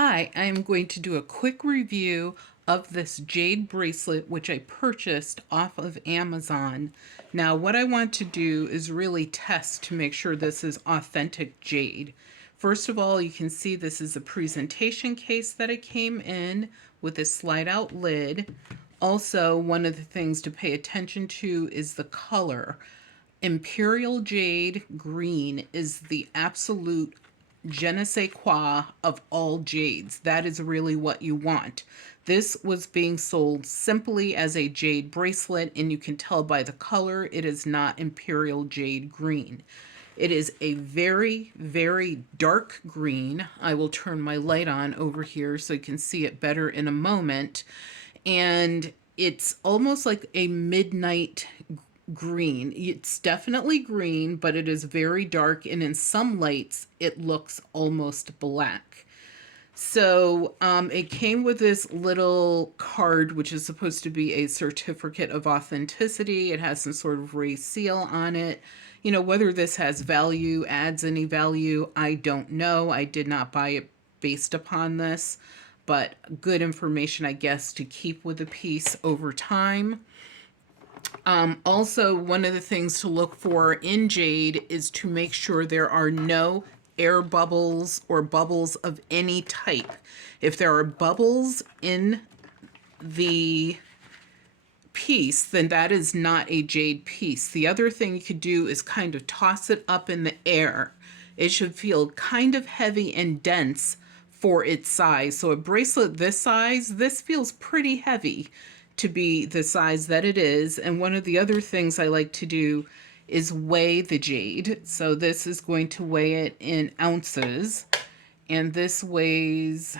Hi, I'm going to do a quick review of this jade bracelet, which I purchased off of Amazon. Now, what I want to do is really test to make sure this is authentic jade. First of all, you can see this is a presentation case that it came in with a slide out lid. Also, one of the things to pay attention to is the color. Imperial Jade Green is the absolute je ne sais quoi of all jades. That is really what you want. This was being sold simply as a jade bracelet, and you can tell by the color it is not Imperial Jade Green. It is a very, very dark green. I will turn my light on over here so you can see it better in a moment. And it's almost like a midnight green. It's definitely green, but it is very dark, and in some lights it looks almost black. So it came with this little card, which is supposed to be a certificate of authenticity. It has some sort of raised seal on it. You know, whether this has value, adds any value, I don't know. I did not buy it based upon this, but good information, I guess, to keep with the piece over time. Also, one of the things to look for in jade is to make sure there are no air bubbles or bubbles of any type. If there are bubbles in the piece, then that is not a jade piece. The other thing you could do is kind of toss it up in the air. It should feel kind of heavy and dense for its size. So a bracelet this size, this feels pretty heavy to be the size that it is. And one of the other things I like to do is weigh the jade. So this is going to weigh it in ounces. And this weighs,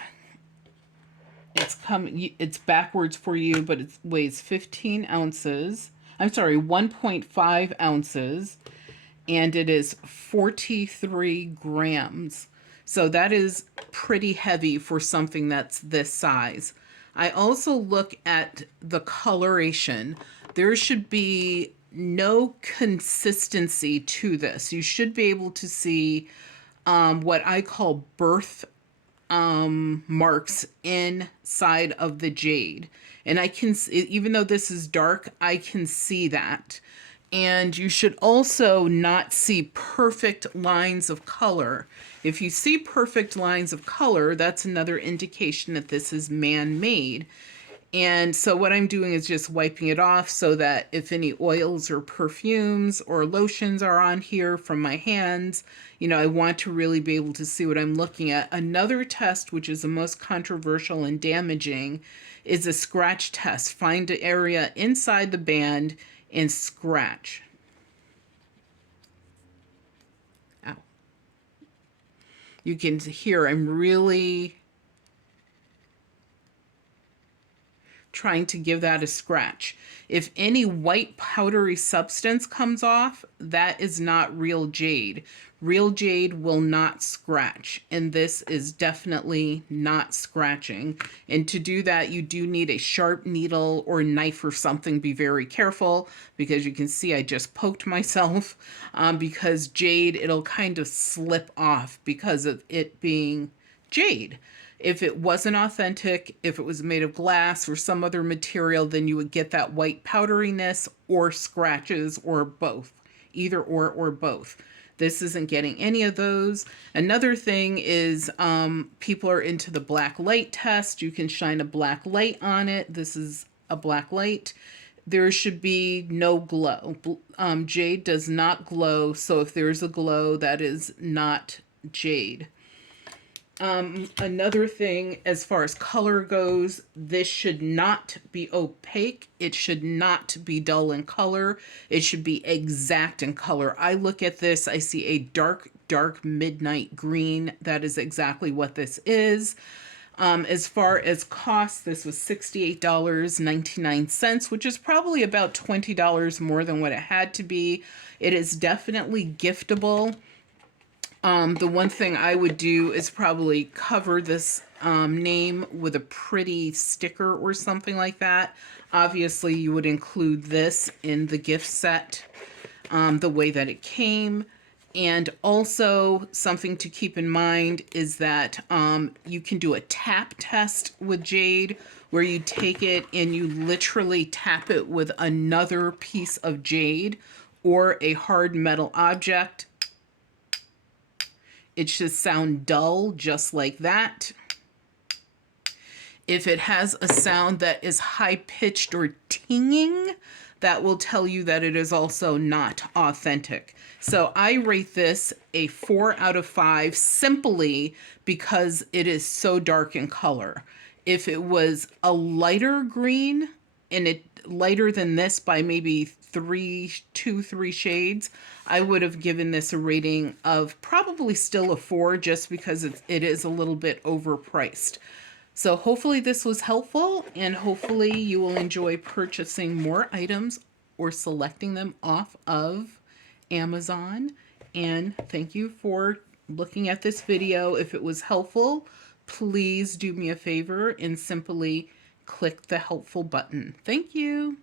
it's backwards for you, but it weighs 15 ounces. I'm sorry, 1.5 ounces. And it is 43 grams. So that is pretty heavy for something that's this size. I also look at the coloration. There should be no consistency to this. You should be able to see what I call birth marks inside of the jade. And I can, even though this is dark, I can see that. And you should also not see perfect lines of color. If you see perfect lines of color, that's another indication that this is man-made. And so what I'm doing is just wiping it off so that if any oils or perfumes or lotions are on here from my hands, you know, I want to really be able to see what I'm looking at. Another test, which is the most controversial and damaging, is a scratch test. Find an area inside the band and scratch. Ow. You can hear I'm really trying to give that a scratch. If any white powdery substance comes off, that is not real jade. Real jade will not scratch, and this is definitely not scratching. And to do that, you do need a sharp needle or knife or something. Be very careful, because you can see I just poked myself because jade, it'll kind of slip off because of it being jade. If it wasn't authentic, if it was made of glass or some other material, then you would get that white powderiness or scratches or both, either or both. This isn't getting any of those. Another thing is people are into the black light test. You can shine a black light on it. This is a black light. There should be no glow. Jade does not glow, so if there's a glow, that is not jade. Another thing, as far as color goes, this should not be opaque. It should not be dull in color. It should be exact in color. I look at this, I see a dark, dark midnight green. That is exactly what this is. As far as cost, this was $68.99, which is probably about $20 more than what it had to be. It is definitely giftable. The one thing I would do is probably cover this name with a pretty sticker or something like that. Obviously, you would include this in the gift set the way that it came. And also something to keep in mind is that you can do a tap test with Jade where you take it and you literally tap it with another piece of Jade or a hard metal object. It should sound dull just like that. If it has a sound that is high-pitched or tinging, that will tell you that it is also not authentic. So I rate this a 4 out of 5 simply because it is so dark in color. If it was a lighter green and it lighter than this by maybe 3 shades, I would have given this a rating of probably still a 4 just because it is a little bit overpriced. So hopefully this was helpful, and hopefully you will enjoy purchasing more items or selecting them off of Amazon. And thank you for looking at this video. If it was helpful, please do me a favor and simply click the helpful button. Thank you.